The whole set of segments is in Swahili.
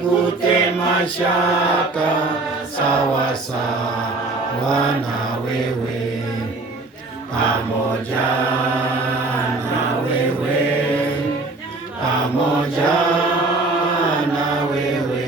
nigute mashaka sawa sawa na wewe, pamoja na wewe, pamoja na wewe.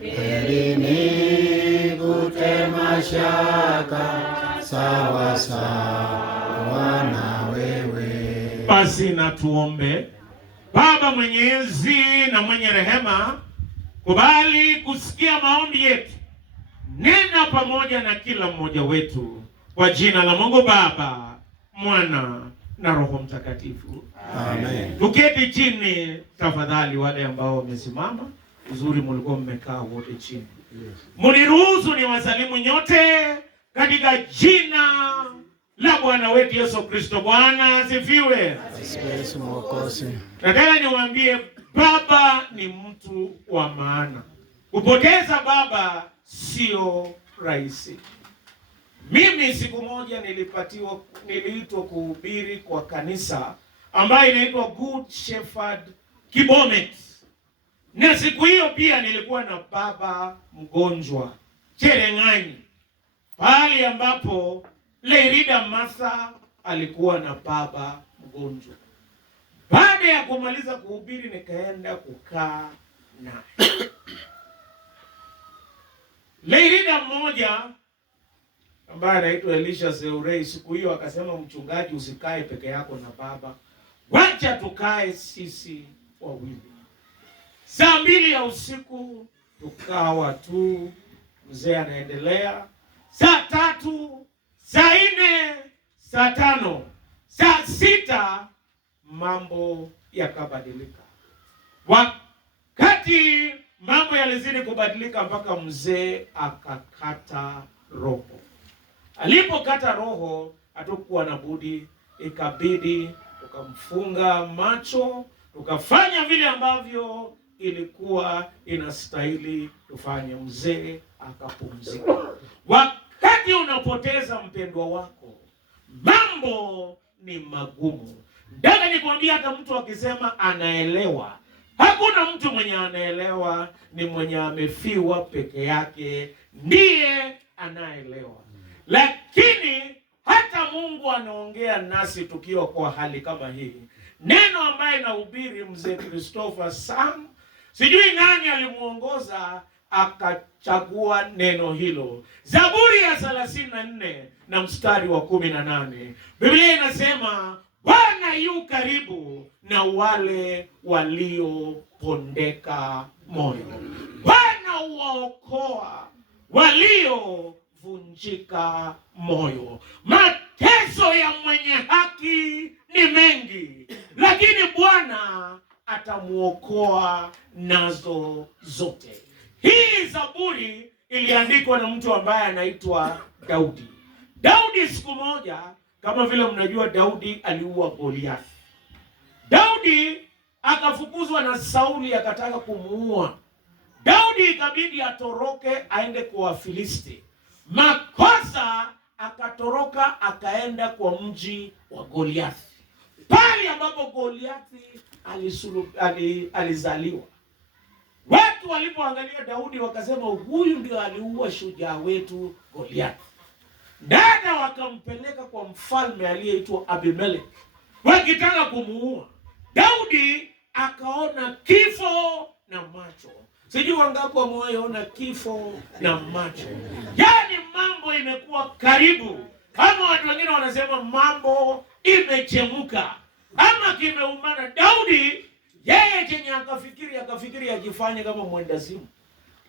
Heri nigute mashaka sawa sawa na wewe. Basi na tuombe. Baba mwenyezi na mwenye rehema, kubali kusikia maombi yetu. Nena pamoja na kila mmoja wetu, kwa jina la Mungu Baba, Mwana na Roho Mtakatifu. Amen. Tuketi chini tafadhali, wale ambao wamesimama. Uzuri mlikuwa mmekaa wote chini. Mniruhusu ni wasalimu nyote katika jina la Bwana wetu Yesu Kristo. Bwana asifiwe. Yesu Mwokozi. Nataka niwaambie, baba ni mtu wa maana. Kupoteza baba sio rahisi. Mimi siku moja niliitwa kuhubiri kwa kanisa ambayo inaitwa Good Shepherd Kibomet. Na siku hiyo pia nilikuwa na baba mgonjwa Cherengani, pale ambapo Lerida Masa alikuwa na baba mgonjwa. Baada ya kumaliza kuhubiri, nikaenda kukaa naye. Lerida mmoja ambaye anaitwa Elisha Seurei, siku hiyo akasema, mchungaji, usikae peke yako na baba, wacha tukae sisi wawili. Saa 2 ya usiku tukawa tu, mzee anaendelea. Saa 3, saa 4, saa 5, saa 6 mambo yakabadilika. Wakati mambo yalizidi kubadilika, mpaka mzee akakata roho. Alipokata roho, hatukuwa na budi, ikabidi tukamfunga macho, tukafanya vile ambavyo ilikuwa inastahili tufanye. Mzee akapumzika. Wakati unapoteza mpendwa wako, mambo ni magumu. Nataka nikwambia, hata mtu akisema anaelewa, hakuna mtu mwenye anaelewa. Ni mwenye amefiwa peke yake ndiye anaelewa. Lakini hata Mungu anaongea nasi tukiwa kwa hali kama hii. Neno ambaye nahubiri mzee Christopher Sam, sijui nani alimuongoza akachagua neno hilo. Zaburi ya 34 na mstari wa 18. Biblia inasema, Bwana yu karibu na wale waliopondeka moyo. Bwana huwaokoa waliovunjika moyo. Mateso ya mwenye haki ni mengi, lakini Bwana atamuokoa nazo zote. Hii zaburi iliandikwa na mtu ambaye anaitwa Daudi. Daudi siku moja, kama vile mnajua, Daudi aliua Goliath. Daudi akafukuzwa na Sauli, akataka kumuua. Daudi ikabidi atoroke aende kwa Wafilisti. Makosa akatoroka akaenda kwa mji wa Goliath, pale ambapo Goliath alizaliwa. Watu walipoangalia Daudi wakasema, huyu ndio aliua shujaa wetu Goliath. Dada wakampeleka kwa mfalme aliyeitwa Abimelech, wakitaka kumuua. Daudi akaona kifo na macho. Sijui wangapi wamewaona kifo na macho. Yaani mambo imekuwa karibu. Kama watu wengine wanasema mambo imechemka ama kimeumana. Daudi yeye chenye akafikiri ajifanye kama mwendazimu,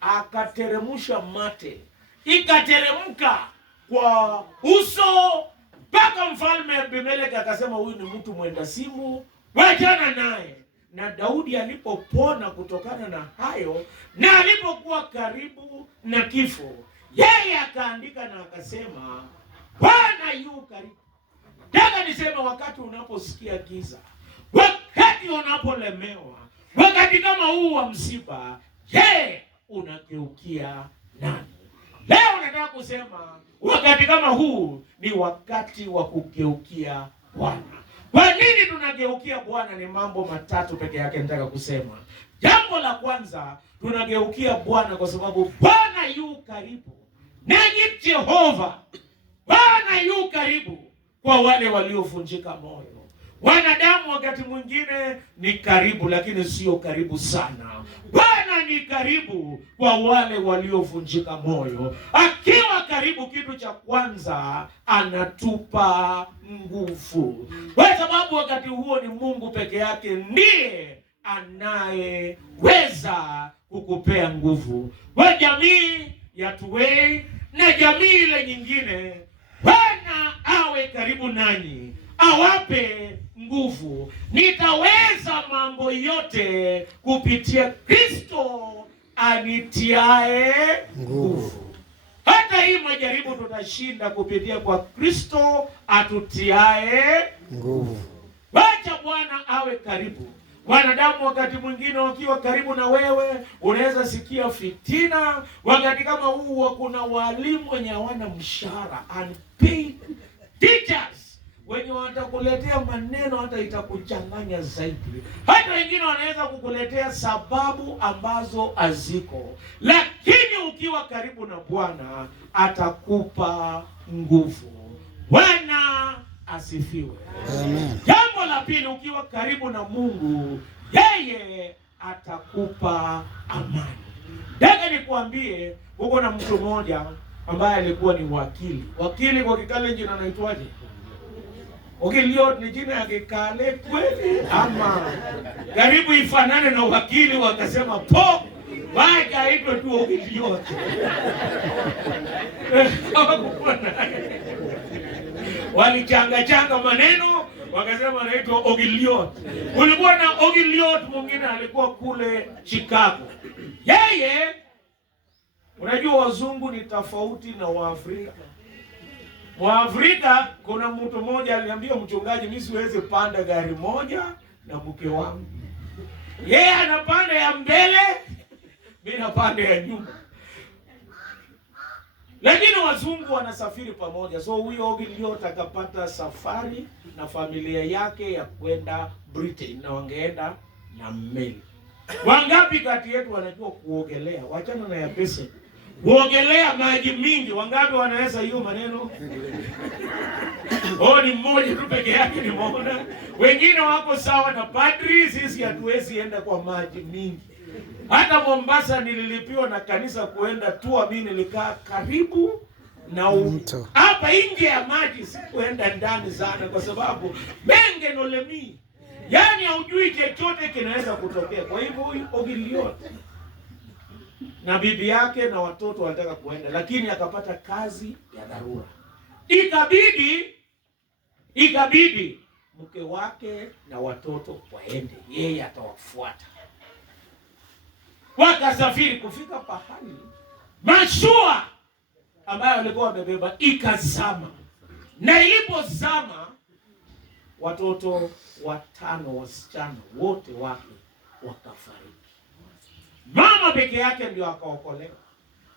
akateremusha mate, ikateremka kwa uso, mpaka mfalme Abimelech akasema, huyu ni mtu mwendazimu, wachana naye. Na Daudi alipopona kutokana na hayo, na alipokuwa karibu na kifo, yeye akaandika na akasema, Bwana yu karibu. Nataka niseme, wakati unaposikia giza, wakati unapolemewa, wakati kama huu wa msiba, je, unageukia nani? Leo nataka kusema wakati kama huu ni wakati wa kugeukia Bwana. Kwa nini tunageukia Bwana? Ni mambo matatu peke yake nataka kusema. Jambo la kwanza, tunageukia Bwana kwa sababu Bwana yu karibu. Nanyi Jehova, Bwana yu karibu kwa wale waliovunjika moyo. Wanadamu wakati mwingine ni karibu, lakini sio karibu sana. Bwana ni karibu kwa wale waliovunjika moyo. Akiwa karibu, kitu cha kwanza anatupa nguvu, kwa sababu wakati huo ni Mungu peke yake ndiye anayeweza kukupea nguvu. Kwa jamii ya Tuwei na jamii ile nyingine, Bwana awe karibu nanyi, awape nguvu. Nitaweza mambo yote kupitia Kristo anitiae nguvu. Hata hii majaribu tutashinda kupitia kwa Kristo atutiae nguvu. Wacha Bwana awe karibu. Wanadamu wakati mwingine wakiwa karibu na wewe, unaweza sikia fitina. Wakati kama huu kuna walimu wenye hawana mshahara, unpaid teachers, wenye watakuletea maneno hata itakuchanganya zaidi. Hata wengine wanaweza kukuletea sababu ambazo haziko. Lakini ukiwa karibu na Bwana atakupa nguvu. Bwana asifiwe. Amen. Jambo la pili, ukiwa karibu na Mungu, yeye atakupa amani. Nataka nikuambie, uko na mtu mmoja ambaye alikuwa ni wakili. Wakili kwa Kikalenjin anaitwaje? Ogiliot ni jina ya Kikale kweli ama karibu ifanane na wakili, wakasema po wacha aitwe tu Ogiliot. Walichanga maneno wakasema anaitwa Ogiliot. Kulikuwa na Ogiliot mwingine alikuwa kule Chicago. Yeye, unajua wazungu ni tofauti na Waafrika. Waafrika, kuna mtu mmoja aliambia mchungaji, mimi siwezi panda gari moja na mke wangu. Yeye anapanda ya mbele, mimi napanda ya nyuma. Lakini wazungu wanasafiri pamoja. So huyo Ogiliot akapata safari na familia yake ya kwenda Britain, na wangeenda na meli. Wangapi kati yetu wanajua kuogelea? Wachana na ya pesa. Kuogelea maji mingi, wangapi wanaweza hiyo maneno? Ni mmoja tu peke yake nimeona. Wengine wako sawa na padri, sisi hatuwezi enda kwa maji mingi. Hata Mombasa nililipiwa na kanisa kuenda tu, mimi nilikaa karibu na mto. Hapa nje ya maji sikuenda ndani sana kwa sababu menge nolemi. Yaani haujui chochote kinaweza kutokea. Kwa hivyo huyu Ogiliot na bibi yake na watoto wanataka kuenda, lakini akapata kazi ya dharura. Ikabidi mke wake na watoto waende, yeye atawafuata. Wakasafiri kufika pahali, mashua ambayo walikuwa wamebeba ikazama. Na ilipozama, watoto 5 wasichana wote wake wakafariki. Mama peke yake ndio akaokolewa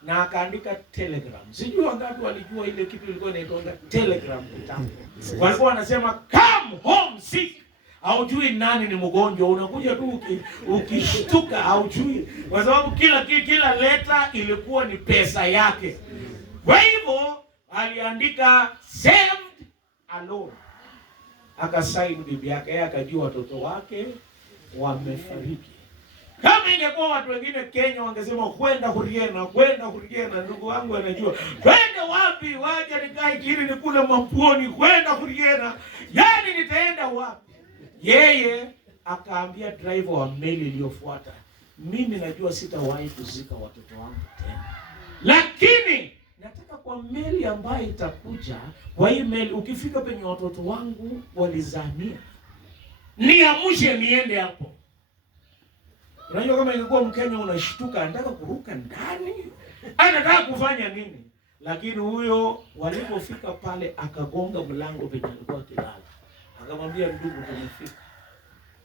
na akaandika telegram. Sijui wangapi walijua ile kitu ilikuwa inaitwa telegram kitambo. Walikuwa wanasema come home sick. Haujui nani ni mgonjwa, unakuja tu ukishtuka haujui, kwa sababu kila leta ilikuwa ni pesa yake. Kwa hivyo aliandika saved alone, akasaini bibi yake, yeye akajua watoto wake wamefariki. Kama ingekuwa watu wengine Kenya wangesema kwenda Huriena. Ndugu wangu anajua kwenda wapi, waje nikae chini nikule mapuoni, kwenda Huriena, yani nitaenda wapi? Yeye akaambia driver wa meli iliyofuata, mimi najua sitawahi kuzika watoto wangu tena, lakini nataka kwa meli ambayo itakuja, kwa hii meli ukifika penye watoto wangu walizamia, niamshe niende hapo. Unajua kama ingekuwa Mkenya unashtuka, anataka kuruka ndani, anataka kufanya nini? Lakini huyo walipofika pale akagonga mlango penye alikuwa kilala. Akamwambia, ndugu, tumefika.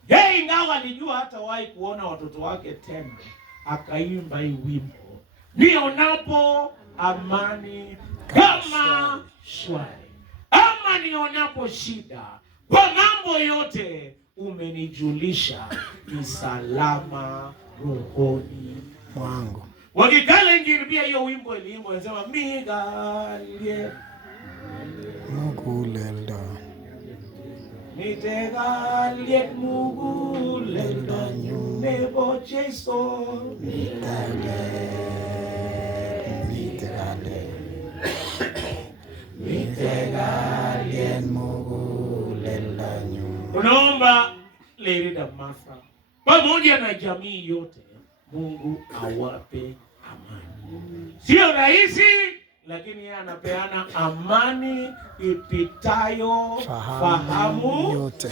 Yeye ingawa alijua hata wahi kuona watoto wake tena, akaimba hii wimbo, nionapo amani kama shwari, ama nionapo shida, kwa mambo yote umenijulisha, ni salama rohoni mwangu. Wakikalenjin pia hiyo wimbo iliimba inasema migalie Muguleldo mitegalie muguleldo nebo Jesu mitegalie muguleldo. Unaomba Lady Martha pamoja na jamii yote, Mungu awape amani. Sio rahisi, lakini yeye anapeana amani ipitayo fahamu yote.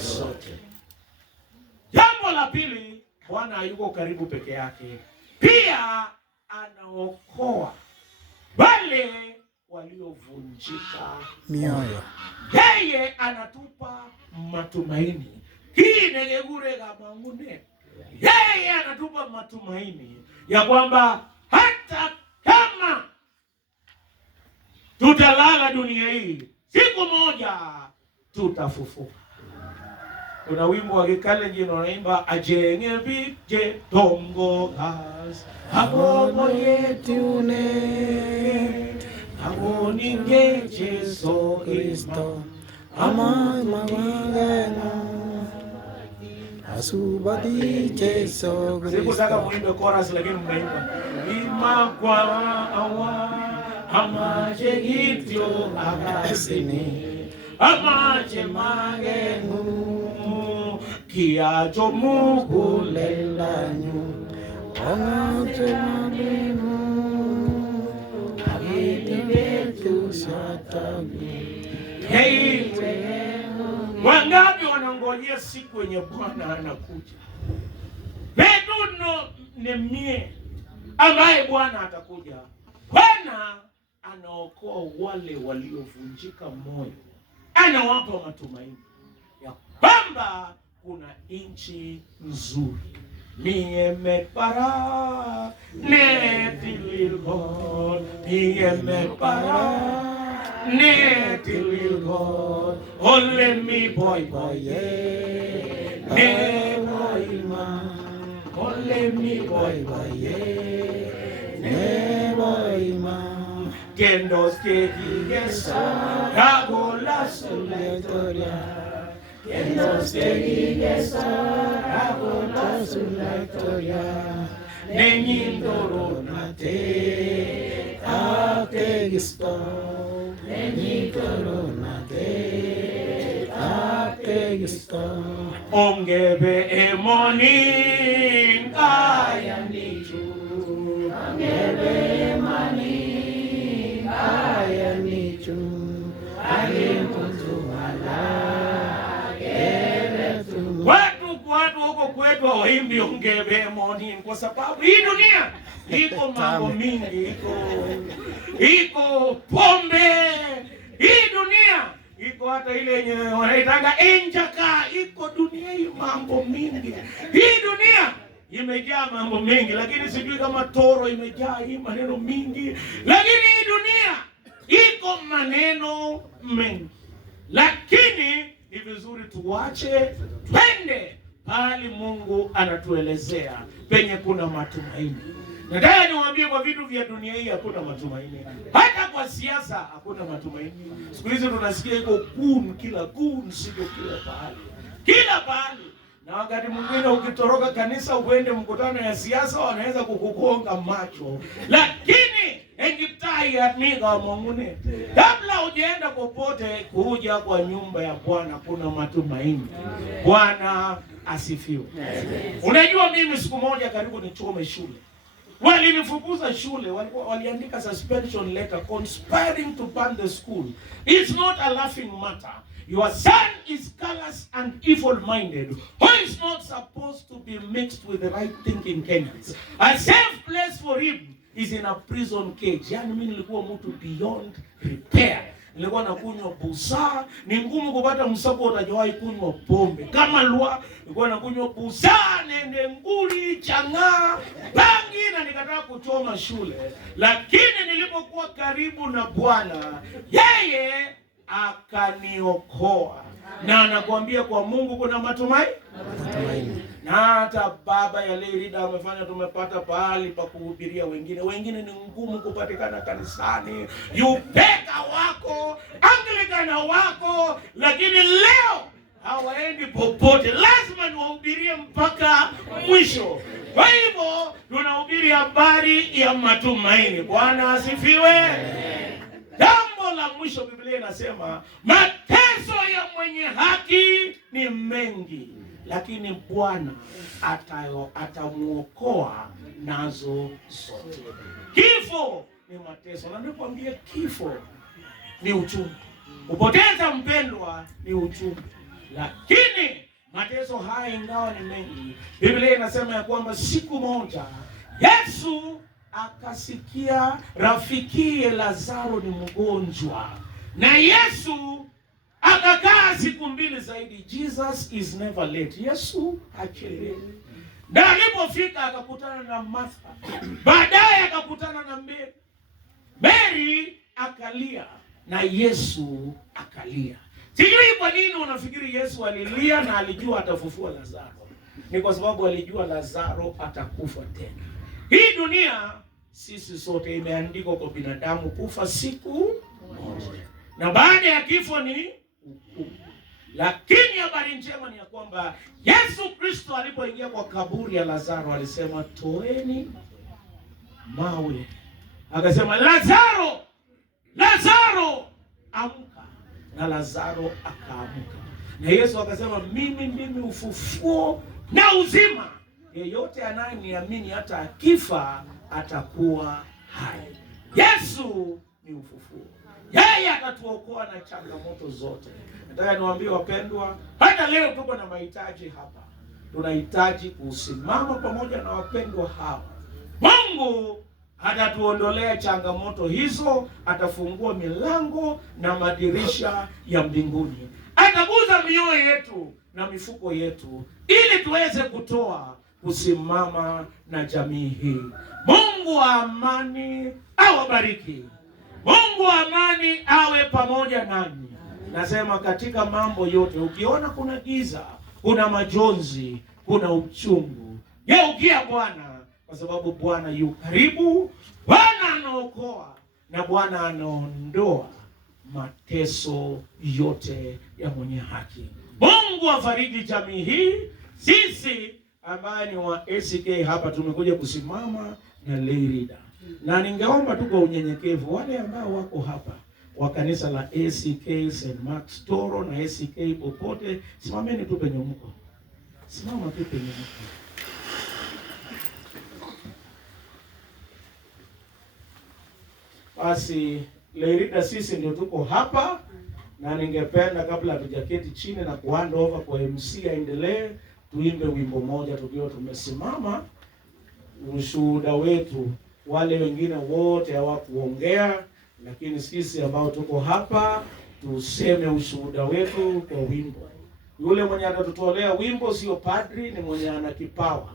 Jambo la pili, Bwana hayuko karibu peke yake, pia anaokoa wale waliovunjika mioyo. Yeye anatupa matumaini. Hii negegure kama ngune. Yeye anatupa matumaini ya kwamba hata kama tutalala dunia hii, siku moja tutafufuka. Kuna wimbo wa Kikalenjin unaimba ajenge vije tongo gas hapo yetune hapo ninge Jesu Kristo ama magana asubadi Jesu Kristo. Sikutaka muimbe chorus lakini mnaimba ima kwa awa amaje hityo akasini amaje magenu kiacho mugulelanyu amaje magenu abitibetu satabi. Hey, wangapi wanangojea siku yenye Bwana anakuja? Beduno ni mie ambaye Bwana atakuja. Bwana anaokoa wale waliovunjika moyo, anawapa matumaini ya kwamba kuna nchi nzuri. Mie mepara netililgon, mie mepara netililgon, ole mi boy boy ye, ne boy ma, ole mi boy boy ye, ne boy ma. Kendos que guiguesa, hago la solitaria. Kendos que guiguesa, hago la solitaria. Neñindoro nate, ate gisto. Neñindoro nate, ate gisto. Ongebe emonin ayanichu. Ongebe emonin ayanichu. Alikunzu ala geretu. Watu huko kwetu waimbi ongebe emonin kwa sababu hii dunia iko mambo mingi, iko pombe, hii dunia iko hata ile yenye wanaitanga enjaka, iko dunia hii mambo mingi. Hii dunia imejaa mambo mengi, lakini sijui kama Toro imejaa hii maneno mingi, lakini hii dunia iko maneno mengi. Lakini ni vizuri tuwache twende pale Mungu anatuelezea penye kuna matumaini. Nataka niwaambie kwa vitu vya dunia hii hakuna matumaini. Hata kwa siasa hakuna matumaini. Siku hizi tunasikia iko kila sio kila pahali. Kila pahali. Na wakati mwingine ukitoroka kanisa uende mkutano ya siasa wanaweza kukugonga macho. Lakini engitai amiga Mongune, kabla hujaenda popote, kuja kwa nyumba ya Bwana kuna matumaini. Bwana asifiwe. Unajua mimi siku moja karibu nichome shule. Walinifukuza shule, waliandika suspension letter conspiring to burn the school. It's not a laughing matter. Your son is callous and evil-minded, who is not supposed to be mixed with the right-thinking Kenyans. A safe place for him is in a prison cage. Yani mimi nilikuwa mtu beyond repair. Nilikuwa nakunywa busaa, ni ngumu kupata msako utajawahi kunywa pombe. Kama lua, nilikuwa nakunywa busaa, nende nguli, chang'aa, bangi na nikataka kuchoma shule. Lakini nilipokuwa karibu na Bwana, yeye akaniokoa. Na anakuambia kwa Mungu kuna matumaini. Na hata baba ya Lerida amefanya tumepata pahali pa kuhubiria wengine. Wengine ni ngumu kupatikana kanisani. Yupeka wako, Anglikana wako, lakini leo hawaendi popote. Lazima niwahubirie mpaka mwisho. Kwa hivyo tunahubiri habari ya matumaini. Bwana asifiwe. Jambo la mwisho, Biblia inasema mateso ya mwenye haki ni mengi, lakini Bwana atamuokoa nazo zote. Kifo ni mateso, na nikwambie kifo ni uchungu. Kupoteza mpendwa ni uchungu, lakini mateso haya ingawa ni mengi, Biblia inasema ya kwamba siku moja Yesu akasikia rafikie Lazaro ni mgonjwa, na Yesu akakaa siku 2 zaidi. Jesus is never late. Yesu hachelewi. Na alipofika akakutana na Martha, baadaye akakutana na Mary. Mary akalia na Yesu akalia. Sijui kwa nini unafikiri Yesu alilia na alijua atafufua Lazaro. Ni kwa sababu alijua Lazaro atakufa tena. Hii dunia sisi sote imeandikwa kwa binadamu kufa siku moja, na baada ya kifo ni hukumu. Lakini habari njema ni ya kwamba Yesu Kristo alipoingia kwa kaburi ya Lazaro alisema toeni mawe. Akasema Lazaro, Lazaro amka, na Lazaro akaamka. Na Yesu akasema mimi ndimi ufufuo na uzima. Yeyote anayeniamini hata akifa atakuwa hai. Yesu ni ufufuo. Yeye atatuokoa na changamoto zote. Nataka niwaambie wapendwa, hata leo tuko na mahitaji hapa. Tunahitaji kusimama pamoja na wapendwa hawa. Mungu atatuondolea changamoto hizo, atafungua milango na madirisha ya mbinguni. Ataguza mioyo yetu na mifuko yetu ili tuweze kusimama na jamii hii. Mungu wa amani awabariki. Mungu wa amani awe pamoja nanyi. Nasema katika mambo yote, ukiona kuna giza, kuna majonzi, kuna uchungu, geukia Bwana, kwa sababu Bwana yu karibu. Bwana anaokoa na Bwana anaondoa mateso yote ya mwenye haki. Mungu afariji jamii hii. Sisi ambaye ni wa ACK hapa tumekuja kusimama na Lerida. Na ningeomba tu kwa unyenyekevu wale ambao wako hapa wa kanisa la ACK St. Mark's Toro na ACK popote, simameni tu penye mko. Simama tu penye mko. Basi Lerida, sisi ndio tuko hapa, na ningependa kabla hatujaketi chini na kuhand over kwa MC aendelee, tuimbe wimbo moja tukiwa tumesimama, ushuhuda wetu. Wale wengine wote hawakuongea, lakini sisi ambao tuko hapa tuseme ushuhuda wetu kwa wimbo. Yule mwenye atatutolea wimbo sio padri, ni mwenye ana kipawa.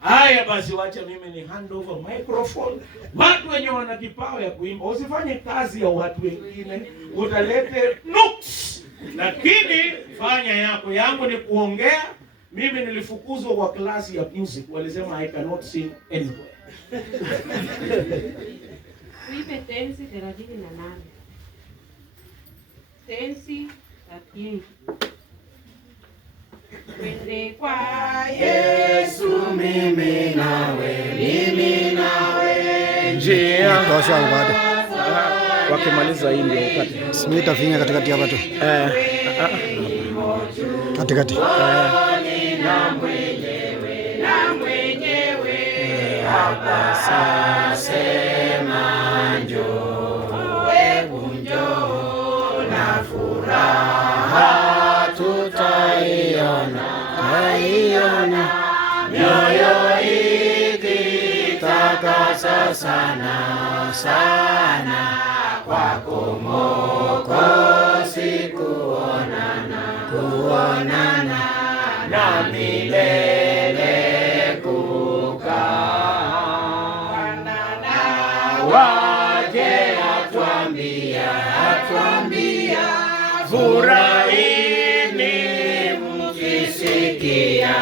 Haya basi, wacha mimi ni hand over microphone. Watu wenye wana kipawa ya kuimba, usifanye kazi ya watu wengine, utalete nuks. Lakini fanya yako. Yangu ni kuongea. Mimi nilifukuzwa kwa klasi ya music. Walisema I cannot sing anywhere. Tuipe tenzi 38. Tenzi 38. Twende kwa Yesu, mimi nawe, njia tosha upate. Wakimaliza hii ndio upate. Simita finya katikati hapa tu. Katikati. Na mwenyewe hapa sasema njoo, hebu njoo na furaha tutaiona, mioyo ikitakasa sana sana, kwako Mwokozi kuonana na milele kukaa. Waje atuambia furahini mkisikia